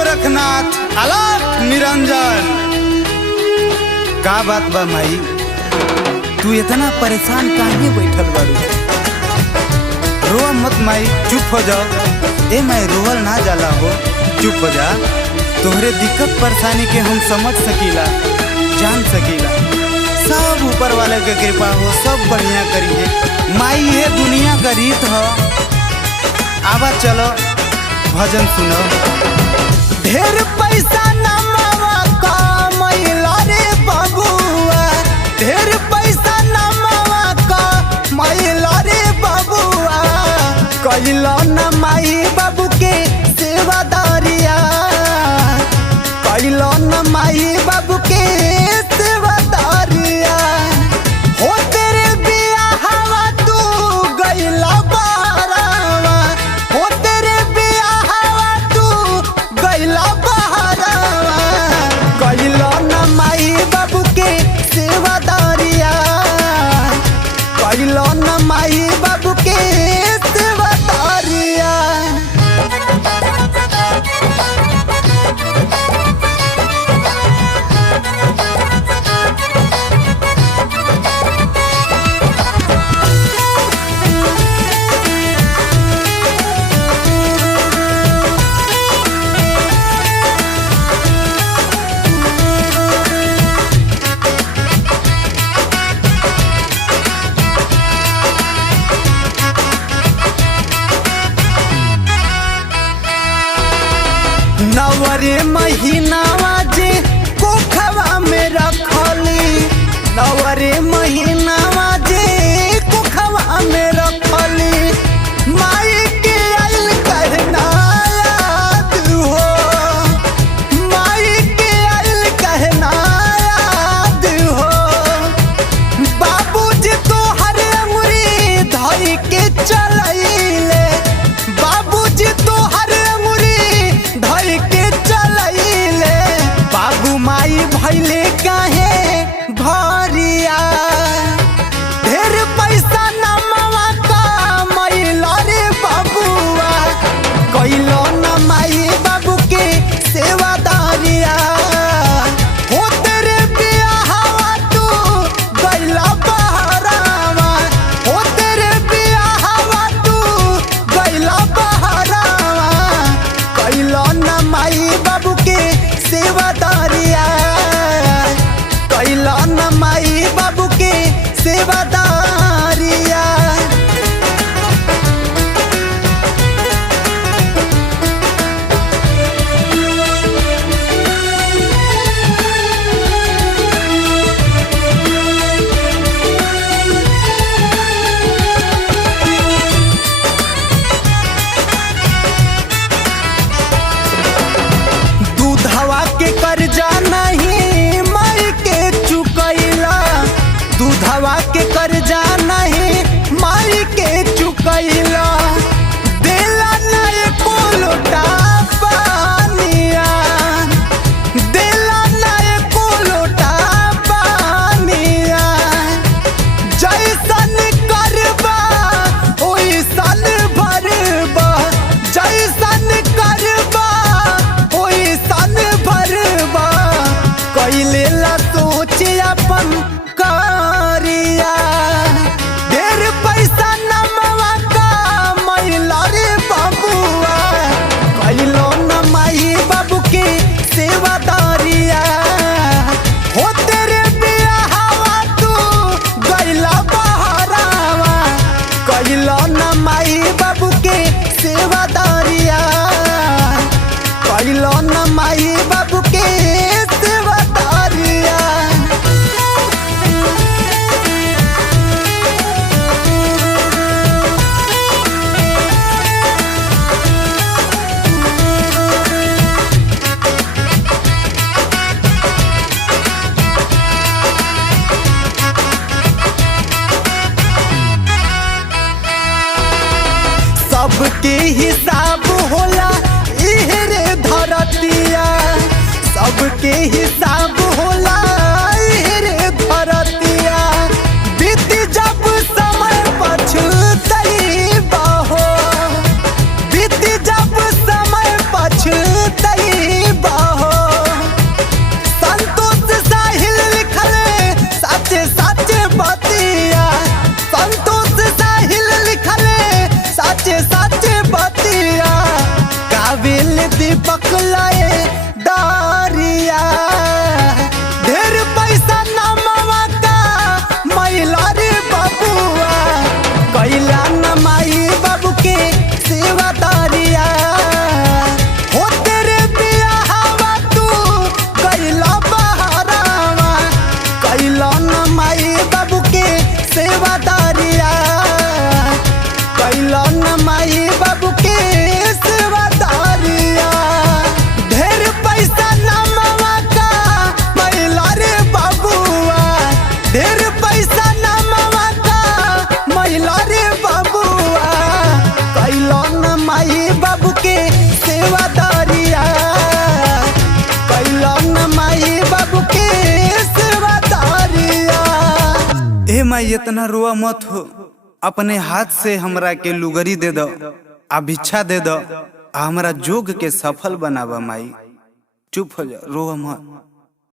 गोरखनाथ अलग निरंजन। का बात बा माई, तू इतना परेशान काहे बैठल बारू? रोआ मत माई, चुप हो जाओ। ए माई, रोवल ना जाला हो, चुप हो जा। तोहरे दिक्कत परेशानी के हम समझ सकीला, जान सकीला। सब ऊपर वाले के कृपा हो, सब बढ़िया करी है माई। ये दुनिया का रीत हो। आवा चलो भजन सुनो। ढेर पैसा नमावा कमैला रे बबुआ, ढेर पैसा नमावा कमैला रे बबुआ। कैला न माई बाबू के सेवादारिया, कैला न माई बाबू के सेवादारिया। हो तेरे बियाहवा तू गैला बहरावा, हो तेरे बियाहवा तू गैला बहरावा। कैला न माई बाबू के सेवादारिया, कैला न माई बाबू के सेवादारिया। नवरे महीनावा जे कोखवा में रखली, नवरे महीनावा जे कोखवा में रखली। माई के आइल कहना याद हो, माई के आइल कहना याद हो। बाबूजी तोहर अंगुरी धई के चलैले, बाबूजी तोहर धर के चलैले। बाबू माई भैले काहे भरिया, ढेर पैसा नमवा कमैला रे बबुआ। कैलो न माई बाबू के सेवादारिया। हो तेरे बियाहवा तू गैला बहरावा, हो तेरे बियाहवा तू गैला बहरावा। कैला न माई बाबू के सेवादारिया, कैला न माई बाबू के सेवादारिया। दूधवा के कर्जा नहीं माई के चुकैला, दूधवा के कर्जा नहीं माई के चुकैला। देला नहीं को लोटा पानिया, देला नहीं को लोटा पानिया। जैसन करबा ओइसन भरबा, जैसन करबा ओइसन भरबा। कैले ला सोच अपन करिया, ढेर पैसा नमवा कमैला रे बबुआ। कैलो न माई बाबू के सेवादारिया। हो तेरे बियाहवा तू गैला बहरावा, कैलो न माई बाबू के सेवादारिया, कैलो न माई बाबू के सेवादारिया। सबके हिसाब होला इहे रे धरतिया, सबके हिसाब होला इहे रे धरतिया। बीत जब समय पछुतैबा हो, बीत जब समय पछुतैबा। हे माई इतना रोआ मत हो, अपने हाथ से हमरा के लुगरी दे दो, आ भिक्षा दे दो, हमरा जोग के सफल बनावा माई। चुप हो जा, रोआ मत।